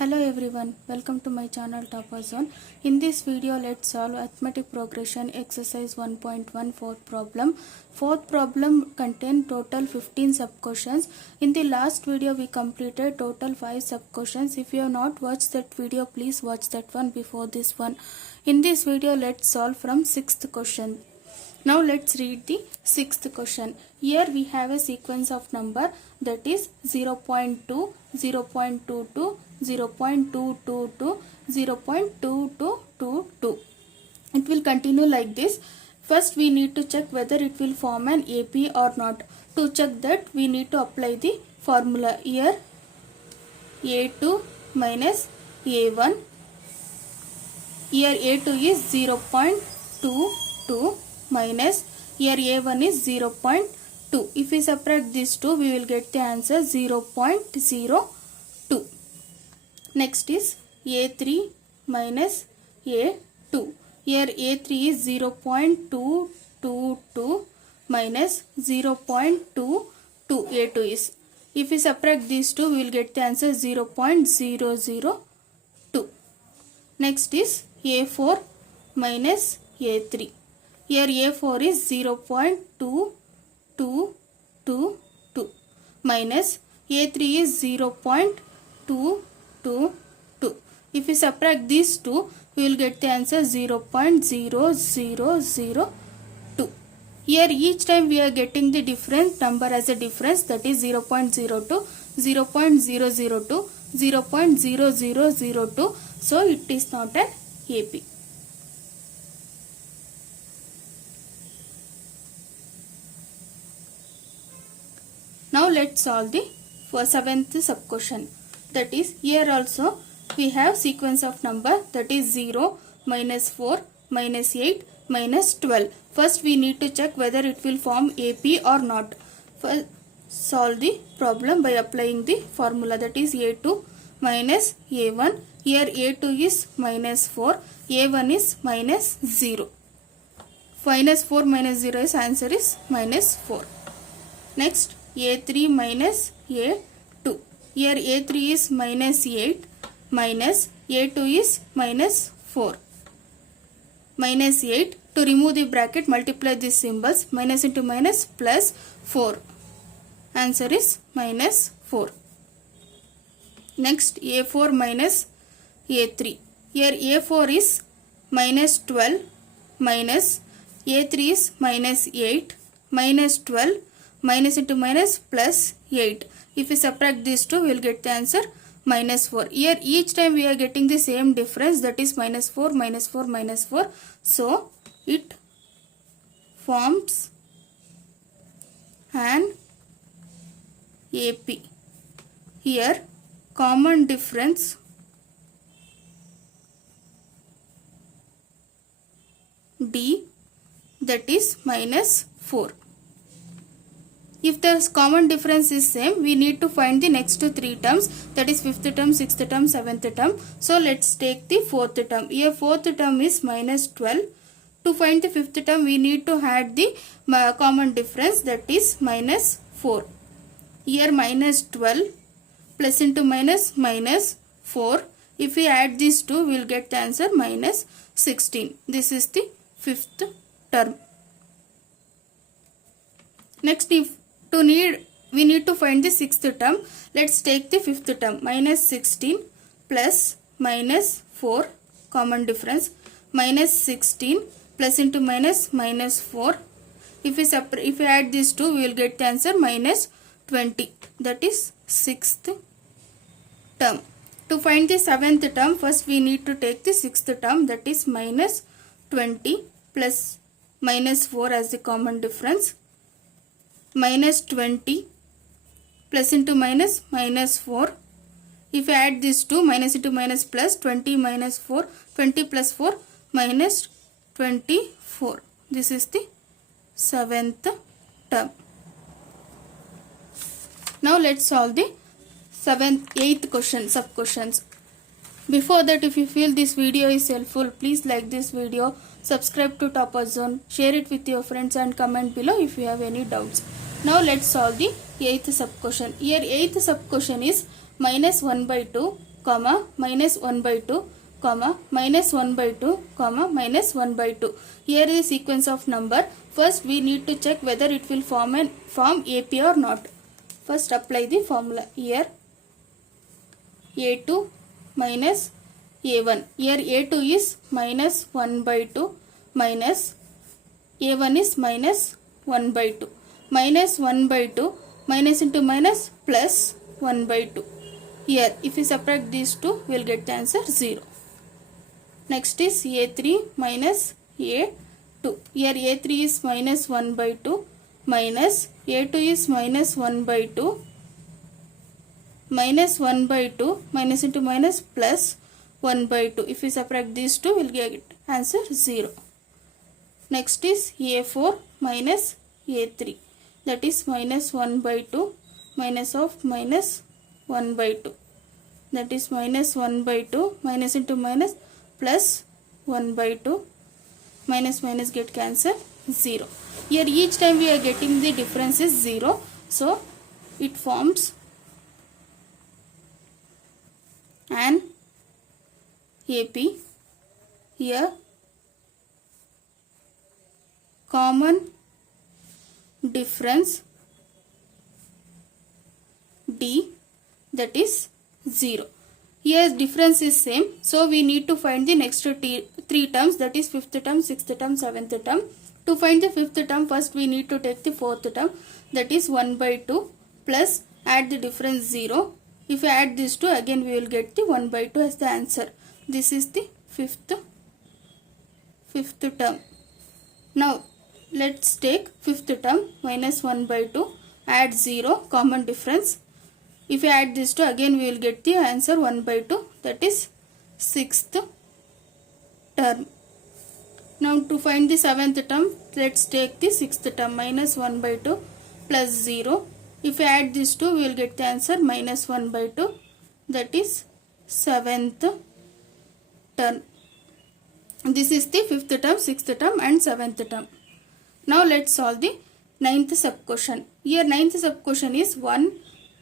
Hello everyone, welcome to my channel Topper Zone. In this video, let's solve arithmetic progression exercise 1.1 fourth problem. Fourth problem contains total 15 sub-questions. In the last video, we completed total 5 sub-questions. If you have not watched that video, please watch that one before this one. In this video, let's solve from 6th question. Now let's read the 6th question. Here we have a sequence of number that is 0.2, 0.22, 0.222, 0.2222. It will continue like this. First we need to check whether it will form an AP or not. To check that we need to apply the formula. Here A2 minus A1. Here A2 is 0.22 minus here A1 is 0.2. If we subtract these two, we will get the answer 0.02. Next is A3 minus A2. Here A3 is 0.222 minus 0.22 A2 is. If we subtract these two, we will get the answer 0.002. Next is A4 minus A3. Here A4 is 0.2222 minus A3 is 0.222. If we subtract these two, we will get the answer 0.0002. Here each time we are getting the different number as a difference, that is 0.02, 0.002, 0.0002. So it is not an AP. Now let's solve the 7th sub-question. That is, here also we have sequence of number that is 0, minus 4, minus 8, minus 12. First we need to check whether it will form AP or not. First solve the problem by applying the formula, that is A2 minus A1. Here A2 is minus 4, A1 is minus 0. Minus 4 minus 0 is answer is minus 4. Next A3 minus A2. Here A3 is minus 8 minus A2 is minus 4. Minus 8. To remove the bracket, multiply these symbols. Minus into minus plus 4. Answer is minus 4. Next A4 minus A3. Here A4 is minus 12 minus A3 is minus 8 minus 12. Minus into minus plus 8. If we subtract these two, we will get the answer minus 4. Here each time we are getting the same difference, that is minus 4, minus 4, minus 4. So it forms an AP. Here common difference D, that is minus 4. If the common difference is same, we need to find the next 3 terms, that is 5th term, 6th term, 7th term. So let's take the 4th term. Here 4th term is minus 12. To find the 5th term, we need to add the common difference, that is minus 4. Here minus 12 plus into minus minus 4. If we add these two, we will get the answer minus 16. This is the 5th term. Next, we need to find the 6th term. Let's take the 5th term. Minus 16 plus minus 4, common difference. Minus 16 plus into minus minus 4. If we add these two, we will get the answer minus 20. That is 6th term. To find the 7th term, first we need to take the 6th term, that is minus 20 plus minus 4 as the common difference. Minus 20 plus into minus minus 4. If I add these two, minus into minus plus 20 minus 4, 20 plus 4 minus 24. This is the 7th term. Now let's solve the 8th question, sub questions. Before that, if you feel this video is helpful, please like this video, subscribe to Topper Zone, share it with your friends and comment below if you have any doubts. Now let's solve the 8th sub question. Here 8th sub question is minus 1 by 2 comma, minus 1 by 2, comma, minus 1 by 2, comma, minus 1 by 2. Here is the sequence of number. First we need to check whether it will form AP or not. First apply the formula. Here A2 minus A1. Here A2 is minus 1 by 2 minus A1 is minus 1 by 2. Minus 1 by 2 minus into minus plus 1 by 2. Here if we subtract these two we will get the answer 0. Next is A3 minus A2. Here A3 is minus 1 by 2 minus A2 is minus 1 by 2 minus 1 by 2 minus into minus plus 1 by 2. If we subtract these two we will get answer 0. Next is A4 minus A3, that is minus 1 by 2 minus of minus 1 by 2, that is minus 1 by 2 minus into minus plus 1 by 2, minus minus get cancelled 0. Here each time we are getting the difference is 0, so it forms an AP. Here common difference D, that is 0. Here difference is same, so we need to find the next three terms, that is 5th term, 6th term, 7th term. To find the 5th term, first we need to take the 4th term, that is 1 by 2 plus add the difference 0. If we add these two, again we will get the 1 by 2 as the answer. This is the fifth term. Now let's take 5th term, minus 1 by 2, add 0, common difference. If we add this two, again we will get the answer 1 by 2, that is 6th term. Now to find the 7th term, let's take the 6th term, minus 1 by 2 plus 0. If we add these two, we will get the answer minus 1 by 2, that is 7th term. This is the 5th term, 6th term and 7th term. Now let's solve the 9th sub question. Here 9th sub question is 1,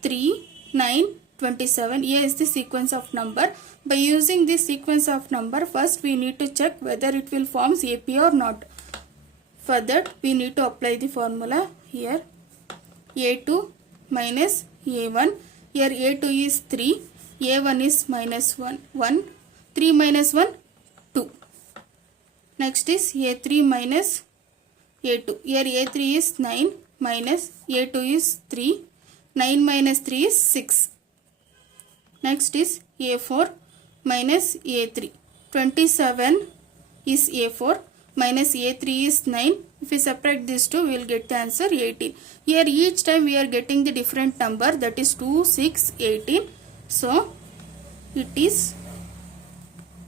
3, 9, 27. Here is the sequence of number. By using this sequence of number, first we need to check whether it will form AP or not. For that we need to apply the formula. Here A2 minus A1. Here A2 is 3, A1 is minus 1, 3 minus 1, 2. Next is A3 minus A2. Here A3 is 9 minus A2 is 3. 9 minus 3 is 6. Next is A4 minus A3. 27 is A4 minus A3 is 9. If we subtract these two, we will get the answer 18. Here each time we are getting the different number, that is 2, 6, 18. So it is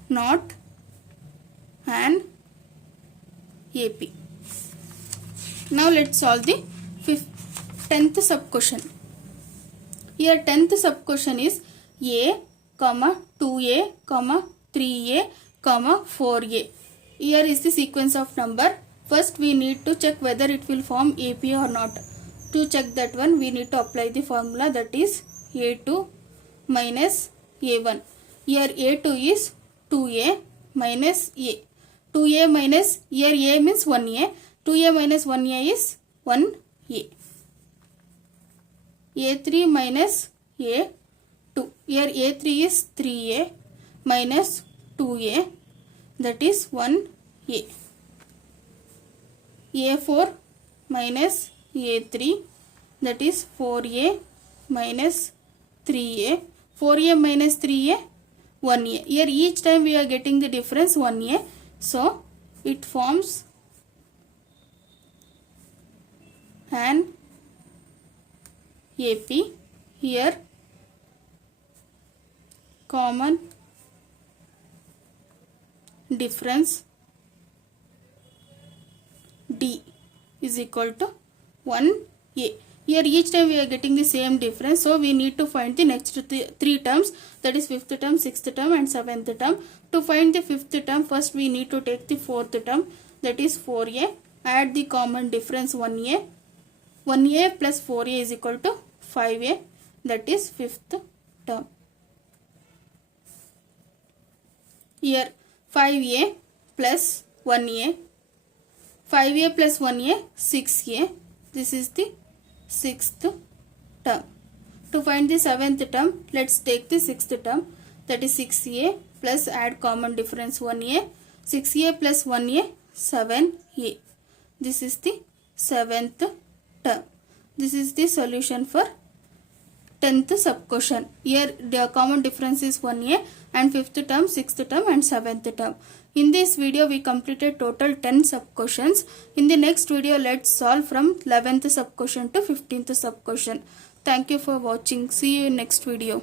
not an AP. Now let's solve the 10th sub question. Here 10th sub question is A, 2A, 3A, 4A. Here is the sequence of number. First we need to check whether it will form AP or not. To check that one, we need to apply the formula, that is A2 minus A1. Here A2 is 2A minus A. 2A minus, here A means 1A. 2A minus 1A is 1A. A3 minus A2. Here A3 is 3A minus 2A, that is 1A. A4 minus A3, that is 4A minus 3A. 4A minus 3A, 1A. Here each time we are getting the difference 1A, so it forms an AP. Here common difference D is equal to 1A. Here each time we are getting the same difference, so we need to find the next three terms, that is 5th term, 6th term and 7th term. To find the 5th term, first we need to take the 4th term, that is 4A. Add the common difference 1A. 1A plus 4A is equal to 5A, that is 5th term. Here 5a plus 1a, 5a plus 1a 6a, this is the sixth term. To find the seventh term, let's take the sixth term, that is 6a plus add common difference 1a, 6a plus 1a 7a. This is the seventh term. This is the solution for 10th sub-question. Here the common difference is 1a and 5th term, 6th term and 7th term. In this video we completed total 10 sub-questions. In the next video let's solve from 11th sub-question to 15th sub-question. Thank you for watching. See you in next video.